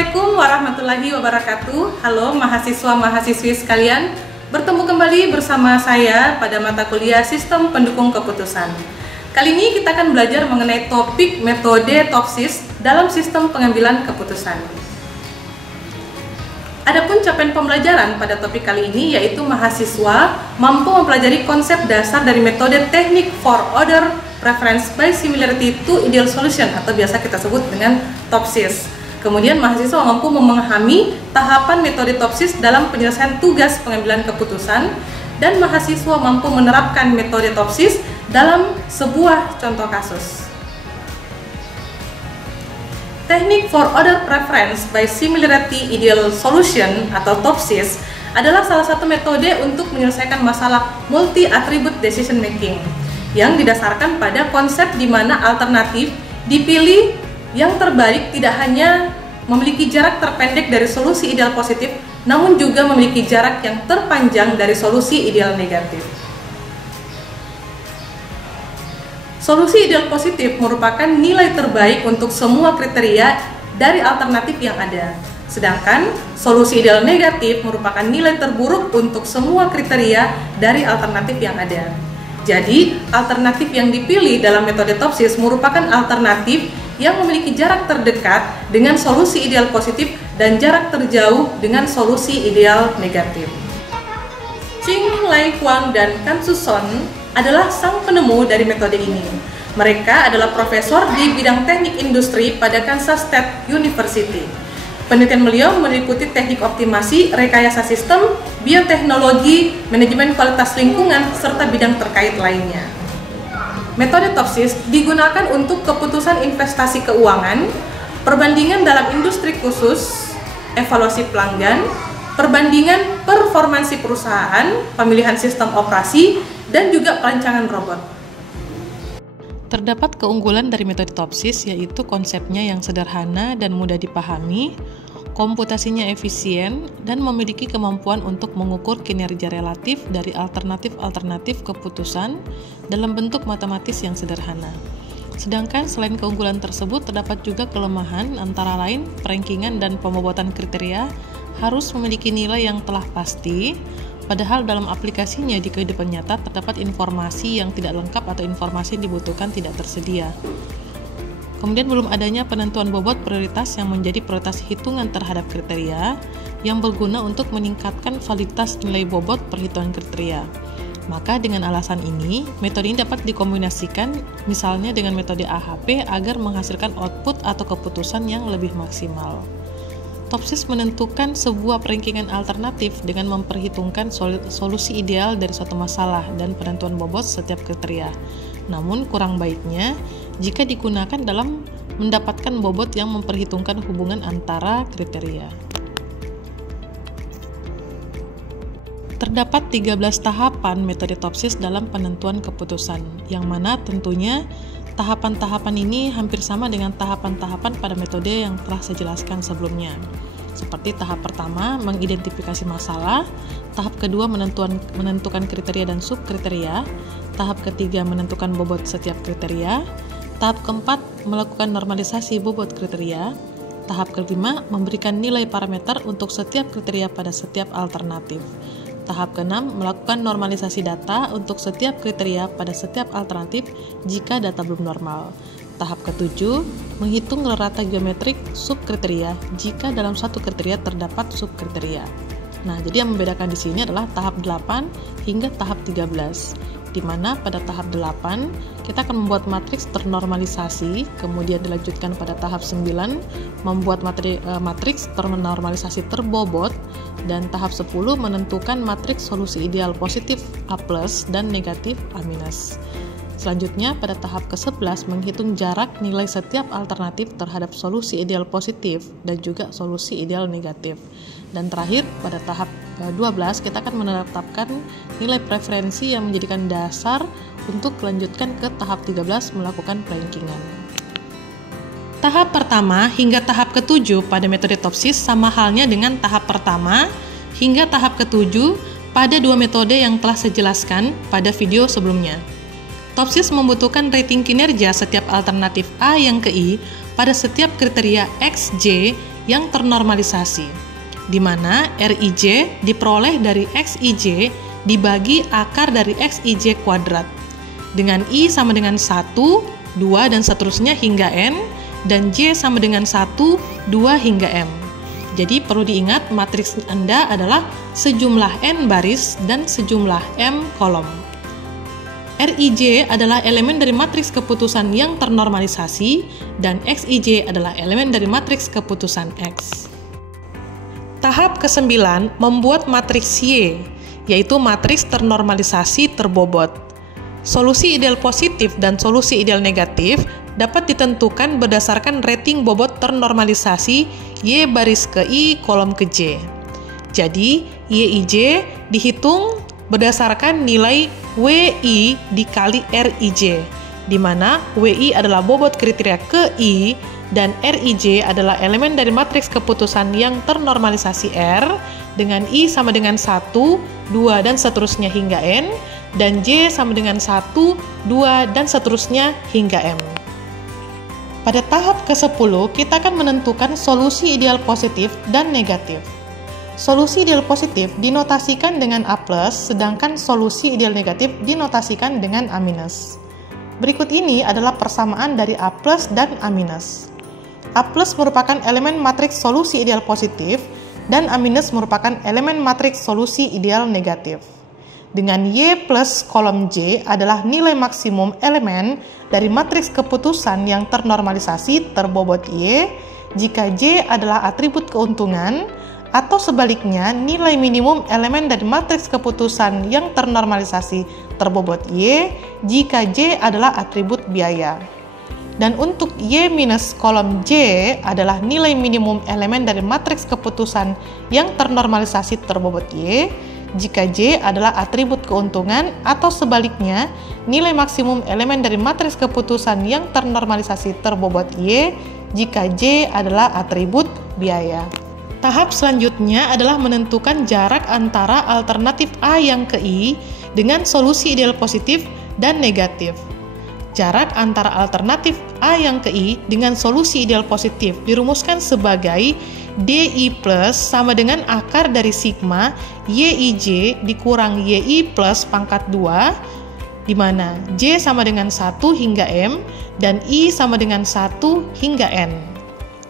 Assalamualaikum warahmatullahi wabarakatuh. Halo mahasiswa-mahasiswi sekalian, bertemu kembali bersama saya pada mata kuliah Sistem Pendukung Keputusan. Kali ini kita akan belajar mengenai topik metode TOPSIS dalam sistem pengambilan keputusan. Adapun capaian pembelajaran pada topik kali ini yaitu mahasiswa mampu mempelajari konsep dasar dari metode teknik for order preference by similarity to ideal solution atau biasa kita sebut dengan TOPSIS. Kemudian mahasiswa mampu memahami tahapan metode TOPSIS dalam penyelesaian tugas pengambilan keputusan, dan mahasiswa mampu menerapkan metode TOPSIS dalam sebuah contoh kasus. Teknik for order preference by similarity ideal solution atau TOPSIS adalah salah satu metode untuk menyelesaikan masalah multi attribute decision making yang didasarkan pada konsep di mana alternatif dipilih yang terbaik tidak hanya memiliki jarak terpendek dari solusi ideal positif, namun juga memiliki jarak yang terpanjang dari solusi ideal negatif. Solusi ideal positif merupakan nilai terbaik untuk semua kriteria dari alternatif yang ada. Sedangkan solusi ideal negatif merupakan nilai terburuk untuk semua kriteria dari alternatif yang ada. Jadi, alternatif yang dipilih dalam metode TOPSIS merupakan alternatif yang memiliki jarak terdekat dengan solusi ideal positif dan jarak terjauh dengan solusi ideal negatif. Ching, Lai Huang, dan Kan Suson adalah sang penemu dari metode ini. Mereka adalah profesor di bidang teknik industri pada Kansas State University. Penelitian beliau meliputi teknik optimasi, rekayasa sistem, bioteknologi, manajemen kualitas lingkungan, serta bidang terkait lainnya. Metode TOPSIS digunakan untuk keputusan investasi keuangan, perbandingan dalam industri khusus, evaluasi pelanggan, perbandingan performansi perusahaan, pemilihan sistem operasi, dan juga perancangan robot. Terdapat keunggulan dari metode TOPSIS yaitu konsepnya yang sederhana dan mudah dipahami, komputasinya efisien, dan memiliki kemampuan untuk mengukur kinerja relatif dari alternatif-alternatif keputusan dalam bentuk matematis yang sederhana. Sedangkan selain keunggulan tersebut, terdapat juga kelemahan antara lain perankingan dan pembobotan kriteria harus memiliki nilai yang telah pasti, padahal dalam aplikasinya di kehidupan nyata terdapat informasi yang tidak lengkap atau informasi yang dibutuhkan tidak tersedia. Kemudian belum adanya penentuan bobot prioritas yang menjadi prioritas hitungan terhadap kriteria yang berguna untuk meningkatkan validitas nilai bobot perhitungan kriteria. Maka dengan alasan ini, metode ini dapat dikombinasikan misalnya dengan metode AHP agar menghasilkan output atau keputusan yang lebih maksimal. TOPSIS menentukan sebuah perankingan alternatif dengan memperhitungkan solusi ideal dari suatu masalah dan penentuan bobot setiap kriteria. Namun kurang baiknya jika digunakan dalam mendapatkan bobot yang memperhitungkan hubungan antara kriteria. Terdapat 13 tahapan metode TOPSIS dalam penentuan keputusan, yang mana tentunya tahapan-tahapan ini hampir sama dengan tahapan-tahapan pada metode yang telah saya jelaskan sebelumnya. Seperti tahap pertama, mengidentifikasi masalah, tahap kedua, menentukan kriteria dan subkriteria, tahap ketiga, menentukan bobot setiap kriteria, tahap keempat, melakukan normalisasi bobot kriteria, tahap kelima, memberikan nilai parameter untuk setiap kriteria pada setiap alternatif, tahap keenam, melakukan normalisasi data untuk setiap kriteria pada setiap alternatif jika data belum normal. Tahap ketujuh, menghitung rata geometrik subkriteria jika dalam satu kriteria terdapat subkriteria. Nah, jadi yang membedakan di sini adalah tahap 8 hingga tahap 13. Di mana pada tahap 8 kita akan membuat matriks ternormalisasi, kemudian dilanjutkan pada tahap 9 membuat matriks ternormalisasi terbobot, dan tahap 10 menentukan matriks solusi ideal positif A+ dan negatif A-. Selanjutnya pada tahap ke-11 menghitung jarak nilai setiap alternatif terhadap solusi ideal positif dan juga solusi ideal negatif. Dan terakhir pada tahap 12 kita akan menetapkan nilai preferensi yang menjadikan dasar untuk melanjutkan ke tahap 13 melakukan perankingan. Tahap pertama hingga tahap ke-7 pada metode TOPSIS sama halnya dengan tahap pertama hingga tahap ke-7 pada dua metode yang telah saya jelaskan pada video sebelumnya. TOPSIS membutuhkan rating kinerja setiap alternatif A yang ke I pada setiap kriteria XJ yang ternormalisasi, di mana Rij diperoleh dari Xij dibagi akar dari Xij kuadrat, dengan I sama dengan 1, 2, dan seterusnya hingga N, dan J sama dengan 1, 2, hingga M. Jadi perlu diingat matriks Anda adalah sejumlah N baris dan sejumlah M kolom. Rij adalah elemen dari matriks keputusan yang ternormalisasi dan Xij adalah elemen dari matriks keputusan X. Tahap ke-9 membuat matriks Y, yaitu matriks ternormalisasi terbobot. Solusi ideal positif dan solusi ideal negatif dapat ditentukan berdasarkan rating bobot ternormalisasi Y baris ke I kolom ke J. Jadi, Yij dihitung berdasarkan nilai WI dikali Rij, di mana WI adalah bobot kriteria ke I dan Rij adalah elemen dari matriks keputusan yang ternormalisasi R dengan I sama dengan 1, 2, dan seterusnya hingga N, dan J sama dengan 1, 2, dan seterusnya hingga M. Pada tahap ke-10, kita akan menentukan solusi ideal positif dan negatif. Solusi ideal positif dinotasikan dengan A+, sedangkan solusi ideal negatif dinotasikan dengan A-. Berikut ini adalah persamaan dari A+ dan A-. A+ merupakan elemen matriks solusi ideal positif dan A- merupakan elemen matriks solusi ideal negatif. Dengan Y plus kolom J adalah nilai maksimum elemen dari matriks keputusan yang ternormalisasi terbobot Y jika J adalah atribut keuntungan, atau sebaliknya nilai minimum elemen dari matriks keputusan yang ternormalisasi terbobot Y jika J adalah atribut biaya. Dan untuk Y minus kolom J adalah nilai minimum elemen dari matriks keputusan yang ternormalisasi terbobot Y jika J adalah atribut keuntungan, atau sebaliknya nilai maksimum elemen dari matriks keputusan yang ternormalisasi terbobot Y jika J adalah atribut biaya. Tahap selanjutnya adalah menentukan jarak antara alternatif A yang ke I dengan solusi ideal positif dan negatif. Jarak antara alternatif A yang ke I dengan solusi ideal positif dirumuskan sebagai DI plus sama dengan akar dari sigma YIJ dikurang YI plus pangkat 2, di mana J sama dengan 1 hingga M dan I sama dengan 1 hingga N.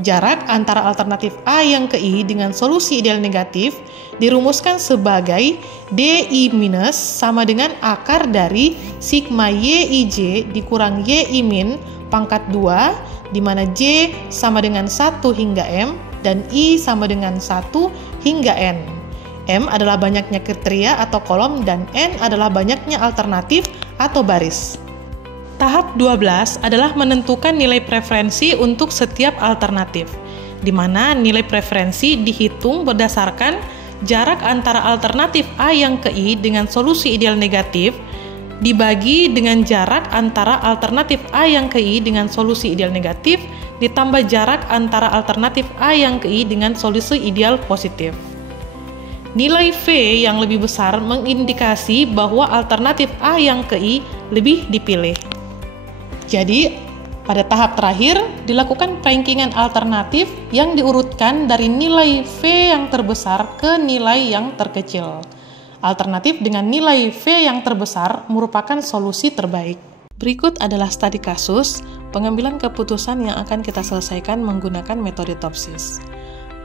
Jarak antara alternatif A yang ke I dengan solusi ideal negatif dirumuskan sebagai DI minus sama dengan akar dari sigma YIJ dikurang YI min pangkat 2, di mana J sama dengan 1 hingga M dan I sama dengan 1 hingga N. M adalah banyaknya kriteria atau kolom dan N adalah banyaknya alternatif atau baris. Tahap 12 adalah menentukan nilai preferensi untuk setiap alternatif, di mana nilai preferensi dihitung berdasarkan jarak antara alternatif A yang ke I dengan solusi ideal negatif dibagi dengan jarak antara alternatif A yang ke I dengan solusi ideal negatif ditambah jarak antara alternatif A yang ke I dengan solusi ideal positif. Nilai V yang lebih besar mengindikasi bahwa alternatif A yang ke I lebih dipilih. Jadi, pada tahap terakhir, dilakukan rankingan alternatif yang diurutkan dari nilai V yang terbesar ke nilai yang terkecil. Alternatif dengan nilai V yang terbesar merupakan solusi terbaik. Berikut adalah studi kasus pengambilan keputusan yang akan kita selesaikan menggunakan metode TOPSIS.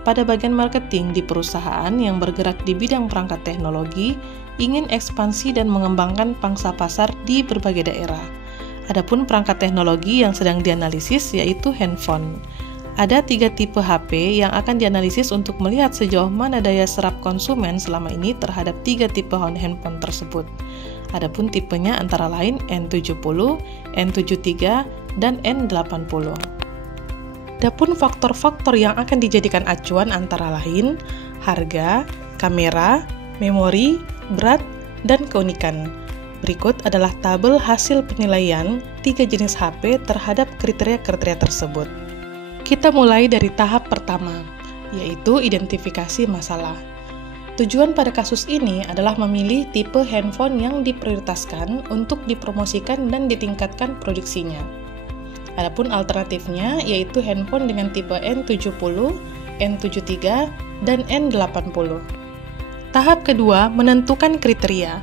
Pada bagian marketing di perusahaan yang bergerak di bidang perangkat teknologi, ingin ekspansi dan mengembangkan pangsa pasar di berbagai daerah. Adapun perangkat teknologi yang sedang dianalisis yaitu handphone. Ada 3 tipe HP yang akan dianalisis untuk melihat sejauh mana daya serap konsumen selama ini terhadap 3 tipe handphone tersebut. Adapun tipenya antara lain N70, N73, dan N80. Adapun faktor-faktor yang akan dijadikan acuan antara lain harga, kamera, memori, berat, dan keunikan. Berikut adalah tabel hasil penilaian 3 jenis HP terhadap kriteria-kriteria tersebut. Kita mulai dari tahap pertama, yaitu identifikasi masalah. Tujuan pada kasus ini adalah memilih tipe handphone yang diprioritaskan untuk dipromosikan dan ditingkatkan produksinya. Adapun alternatifnya yaitu handphone dengan tipe N70, N73, dan N80. Tahap kedua, menentukan kriteria,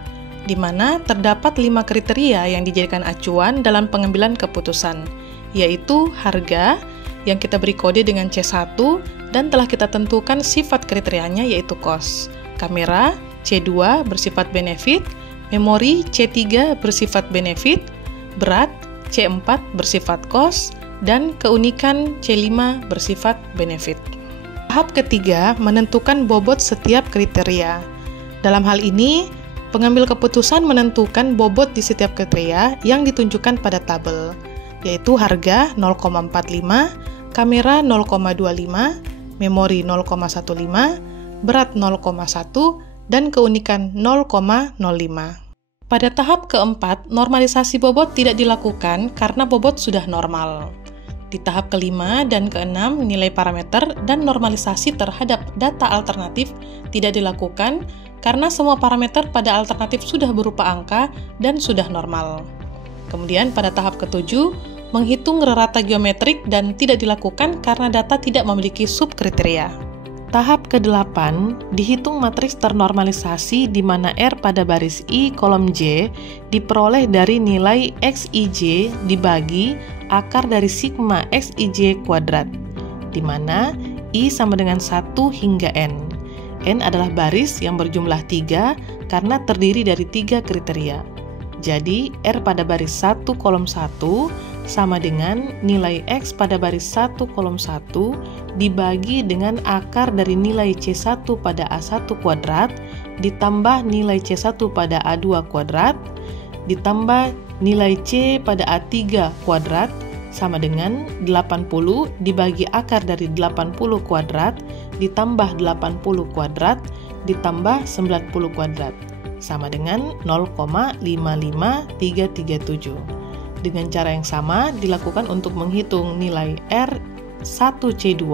di mana terdapat 5 kriteria yang dijadikan acuan dalam pengambilan keputusan, yaitu harga, yang kita beri kode dengan C1, dan telah kita tentukan sifat kriterianya yaitu cost. Kamera, C2 bersifat benefit, memori C3 bersifat benefit, berat C4 bersifat cost, dan keunikan C5 bersifat benefit. Tahap ketiga, menentukan bobot setiap kriteria. Dalam hal ini, pengambil keputusan menentukan bobot di setiap kriteria yang ditunjukkan pada tabel, yaitu harga 0,45, kamera 0,25, memori 0,15, berat 0,1, dan keunikan 0,05. Pada tahap keempat, normalisasi bobot tidak dilakukan karena bobot sudah normal. Di tahap kelima dan keenam, nilai parameter dan normalisasi terhadap data alternatif tidak dilakukan karena semua parameter pada alternatif sudah berupa angka dan sudah normal. Kemudian pada tahap ketujuh, menghitung rata geometrik dan tidak dilakukan karena data tidak memiliki subkriteria. Tahap ke-8, dihitung matriks ternormalisasi di mana R pada baris I kolom J diperoleh dari nilai XIJ dibagi akar dari sigma XIJ kuadrat, di mana I sama dengan 1 hingga N. N adalah baris yang berjumlah 3 karena terdiri dari 3 kriteria. Jadi, R pada baris 1 kolom 1 sama dengan nilai X pada baris 1 kolom 1 dibagi dengan akar dari nilai C1 pada A1 kuadrat ditambah nilai C1 pada A2 kuadrat ditambah nilai C pada A3 kuadrat sama dengan 80 dibagi akar dari 80 kuadrat ditambah 80 kuadrat ditambah 90 kuadrat sama dengan 0,55337. Dengan cara yang sama dilakukan untuk menghitung nilai R1C2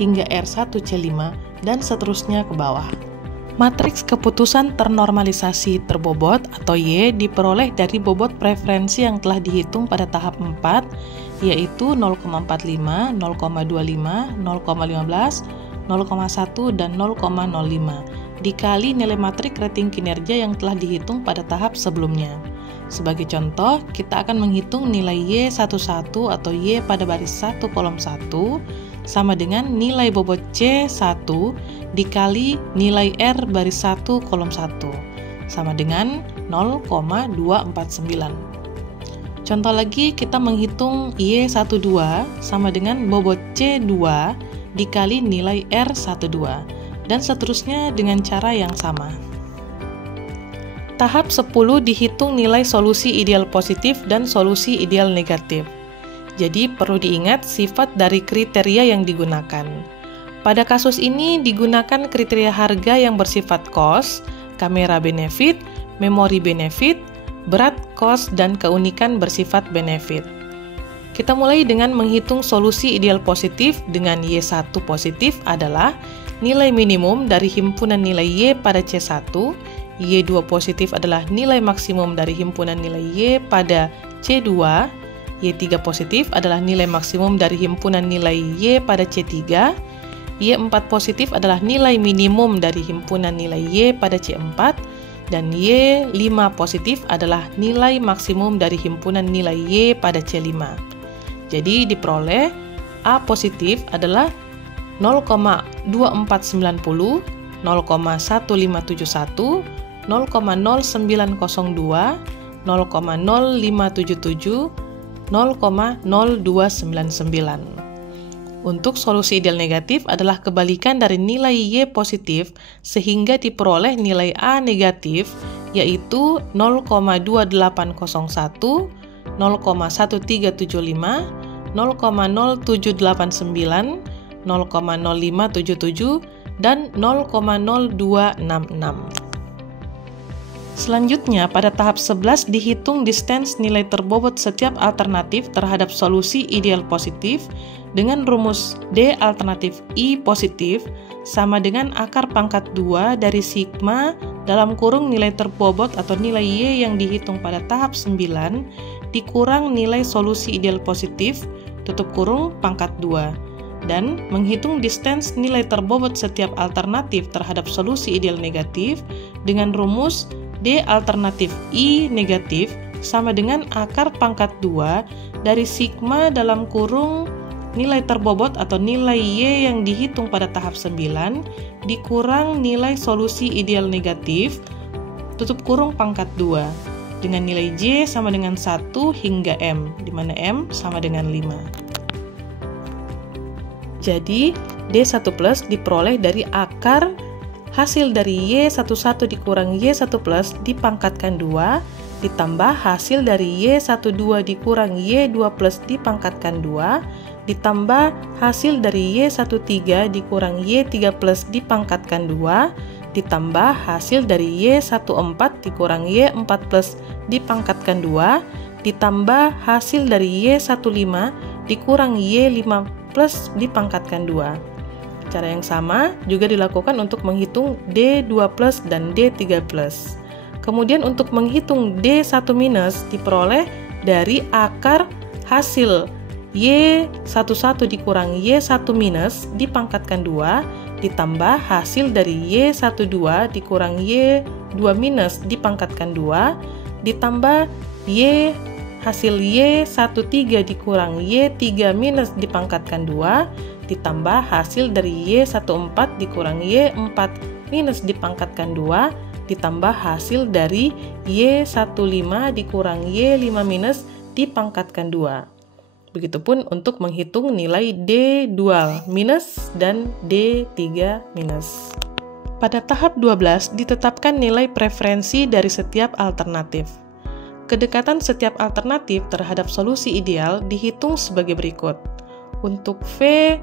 hingga R1C5 dan seterusnya ke bawah. Matriks keputusan ternormalisasi terbobot atau Y diperoleh dari bobot preferensi yang telah dihitung pada tahap 4, yaitu 0,45, 0,25, 0,15, 0,1, dan 0,05 dikali nilai matrik rating kinerja yang telah dihitung pada tahap sebelumnya. Sebagai contoh, kita akan menghitung nilai Y11 atau Y pada baris 1 kolom 1 sama dengan nilai bobot C1 dikali nilai R baris 1 kolom 1 sama dengan 0,249. Contoh lagi, kita menghitung Y12 sama dengan bobot C2 dikali nilai R12 dan seterusnya dengan cara yang sama. Tahap 10 dihitung nilai solusi ideal positif dan solusi ideal negatif. Jadi perlu diingat sifat dari kriteria yang digunakan. Pada kasus ini digunakan kriteria harga yang bersifat cost, kamera benefit, memori benefit, berat cost, dan keunikan bersifat benefit. Kita mulai dengan menghitung solusi ideal positif dengan Y1 positif adalah nilai minimum dari himpunan nilai Y pada C1, Y2 positif adalah nilai maksimum dari himpunan nilai Y pada C2, Y3 positif adalah nilai maksimum dari himpunan nilai Y pada C3, Y4 positif adalah nilai minimum dari himpunan nilai Y pada C4, dan Y5 positif adalah nilai maksimum dari himpunan nilai Y pada C5. Jadi diperoleh A positif adalah 0,2490, 0,1571, 0,0902, 0,0577, 0,0299. Untuk solusi ideal negatif adalah kebalikan dari nilai Y positif sehingga diperoleh nilai A negatif yaitu 0,2801, 0,1375, 0,0789, 0,0577, dan 0,0266. Selanjutnya, pada tahap 11 dihitung distance nilai terbobot setiap alternatif terhadap solusi ideal positif dengan rumus D alternatif I positif sama dengan akar pangkat 2 dari sigma dalam kurung nilai terbobot atau nilai Y yang dihitung pada tahap 9 dikurang nilai solusi ideal positif tutup kurung pangkat 2 dan menghitung distance nilai terbobot setiap alternatif terhadap solusi ideal negatif dengan rumus D alternatif I negatif sama dengan akar pangkat 2 dari sigma dalam kurung nilai terbobot atau nilai Y yang dihitung pada tahap 9 dikurang nilai solusi ideal negatif tutup kurung pangkat 2 dengan nilai J sama dengan 1 hingga M, di mana M sama dengan 5. Jadi, D1 plus diperoleh dari akar hasil dari Y11 dikurang Y1 plus dipangkatkan 2, ditambah hasil dari Y12 dikurang Y2 plus dipangkatkan 2, ditambah hasil dari Y13 dikurang Y3 plus dipangkatkan 2, ditambah hasil dari Y14 dikurang Y4 plus dipangkatkan 2, ditambah hasil dari Y15 dikurang Y5 plus dipangkatkan 2. Cara yang sama juga dilakukan untuk menghitung D2 plus dan D3 plus. Kemudian untuk menghitung D1 minus diperoleh dari akar hasil Y11 dikurang Y1 minus dipangkatkan 2, ditambah hasil dari Y12 dikurang Y2 minus dipangkatkan 2, ditambah hasil Y13 dikurang Y3 minus dipangkatkan 2, ditambah hasil dari Y14 dikurang Y4 minus dipangkatkan 2, ditambah hasil dari Y15 dikurang Y5 minus dipangkatkan 2. Begitupun untuk menghitung nilai D dual minus dan D3 minus. Pada tahap 12 ditetapkan nilai preferensi dari setiap alternatif. Kedekatan setiap alternatif terhadap solusi ideal dihitung sebagai berikut. Untuk V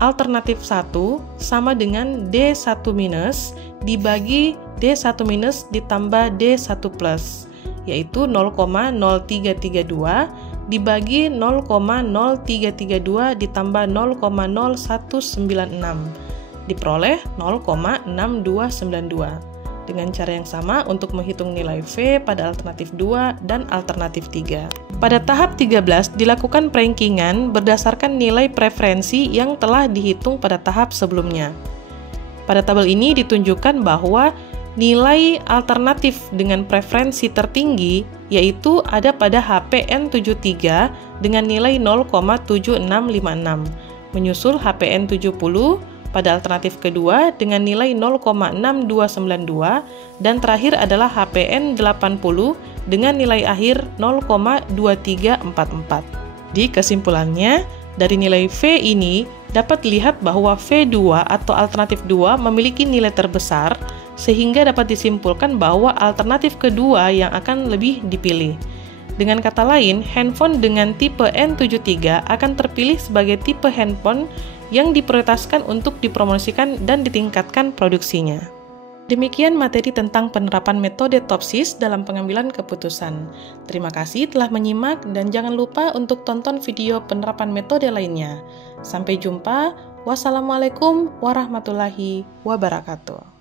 alternatif 1 sama dengan D1 minus dibagi D1 minus ditambah D1 plus, yaitu 0,0332 dibagi 0,0332 ditambah 0,0196 diperoleh 0,6292. Dengan cara yang sama untuk menghitung nilai V pada alternatif 2 dan alternatif 3. Pada tahap 13 dilakukan perankingan berdasarkan nilai preferensi yang telah dihitung pada tahap sebelumnya. Pada tabel ini ditunjukkan bahwa nilai alternatif dengan preferensi tertinggi yaitu ada pada HPN73 dengan nilai 0,7656, menyusul HPN70 pada alternatif kedua dengan nilai 0,6292 dan terakhir adalah HPN80 dengan nilai akhir 0,2344. Di kesimpulannya, dari nilai V ini dapat dilihat bahwa V2 atau alternatif 2 memiliki nilai terbesar sehingga dapat disimpulkan bahwa alternatif kedua yang akan lebih dipilih. Dengan kata lain, handphone dengan tipe N73 akan terpilih sebagai tipe handphone yang diprioritaskan untuk dipromosikan dan ditingkatkan produksinya. Demikian materi tentang penerapan metode TOPSIS dalam pengambilan keputusan. Terima kasih telah menyimak dan jangan lupa untuk tonton video penerapan metode lainnya. Sampai jumpa. Wassalamualaikum warahmatullahi wabarakatuh.